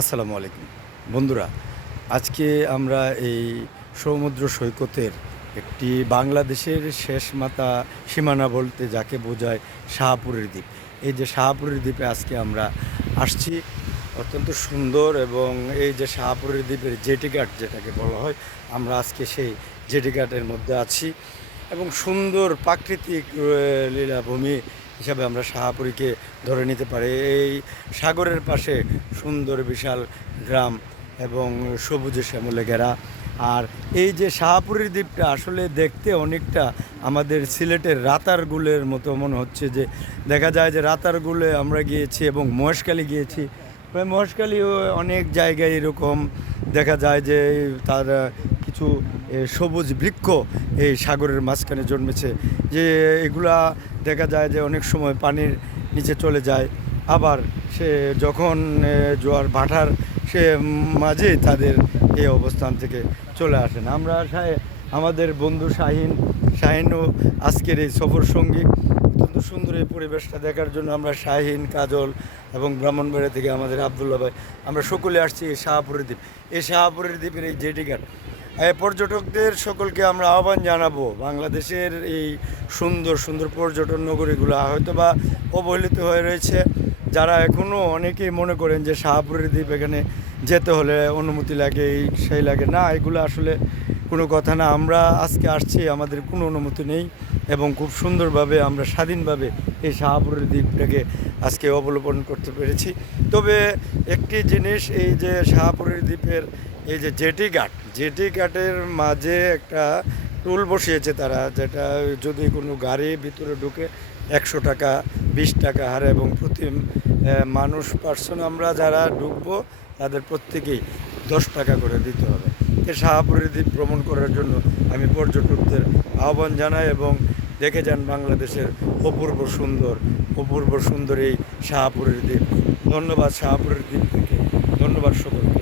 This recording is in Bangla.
আসসালামু আলাইকুম বন্ধুরা। আজকে আমরা এই সমুদ্র সৈকতের একটি বাংলাদেশের শেষ মাথা সীমানা বলতে যাকে বোঝায় শাহপুরের দ্বীপ। এই যে শাহপুরের দ্বীপে আজকে আমরা আসছি, অত্যন্ত সুন্দর। এবং এই যে শাহপুরের দ্বীপের জেটি ঘাট যেটাকে বলা হয়, আমরা আজকে সেই জেটি ঘাটের মধ্যে আছি এবং সুন্দর প্রাকৃতিক লীলাভূমি হিসাবে আমরা শাহপুরীকে ধরে নিতে পারি। এই সাগরের পাশে সুন্দর বিশাল গ্রাম এবং সবুজে শ্যামলে ঘেরা। আর এই যে শাহপুরীর দ্বীপটা আসলে দেখতে অনেকটা আমাদের সিলেটের রাতারগুলের মতো মনে হচ্ছে। যে দেখা যায় যে রাতারগুলে আমরা গিয়েছি এবং মহেশখালী গিয়েছি, প্রায় মহেশখালীও অনেক জায়গায় এরকম দেখা যায় যে তার কিছু সবুজ বৃক্ষ এই সাগরের মাঝখানে জন্মেছে, যে এগুলা দেখা যায় যে অনেক সময় পানির নিচে চলে যায়, আবার সে যখন জোয়ার ভাটার সে মাঝে তাদের এই অবস্থান থেকে চলে আসেন। আমরা আমাদের বন্ধু শাহিনও আজকের এই সফর সঙ্গী। অত্যন্ত সুন্দর এই পরিবেশটা দেখার জন্য আমরা শাহিন, কাজল এবং ব্রাহ্মণবাড়িয়া থেকে আমাদের আবদুল্লাহ ভাই, আমরা সকলে আসছি এই শাহপুরের দ্বীপ। এই শাহপুরের দ্বীপের এই জেটি ঘাট পর্যটকদের সকলকে আমরা আহ্বান জানাবো। বাংলাদেশের এই সুন্দর সুন্দর পর্যটন নগরীগুলো হয়তো বা অবহেলিত হয়ে রয়েছে। যারা এখনও অনেকেই মনে করেন যে শাহপুরের দ্বীপ, এখানে যেতে হলে অনুমতি লাগে, এই সেই লাগে না, এগুলো আসলে কোনো কথা না। আমরা আজকে আসছি, আমাদের কোনো অনুমতি নেই এবং খুব সুন্দরভাবে আমরা স্বাধীনভাবে এই শাহপুরের দ্বীপটাকে আজকে অবলোকন করতে পেরেছি। তবে একটি জিনিস, এই যে শাহপুরের দ্বীপের এই যে জেটি ঘাটের মাঝে একটা টুল বসিয়েছে তারা, যেটা যদি কোনো গাড়ি ভিতরে ঢুকে 100 টাকা 20 টাকা হারে, এবং প্রতি মানুষ পার্সন আমরা যারা ঢুকবো তাদের প্রত্যেকেই 10 টাকা করে দিতে হবে। এই শাহপুরের দ্বীপ ভ্রমণ করার জন্য আমি পর্যটকদের আহ্বান জানাই এবং দেখে যান বাংলাদেশের অপূর্ব সুন্দর এই শাহপুরের দ্বীপ। ধন্যবাদ শাহপুরের দ্বীপ থেকে, ধন্যবাদ সকলকে।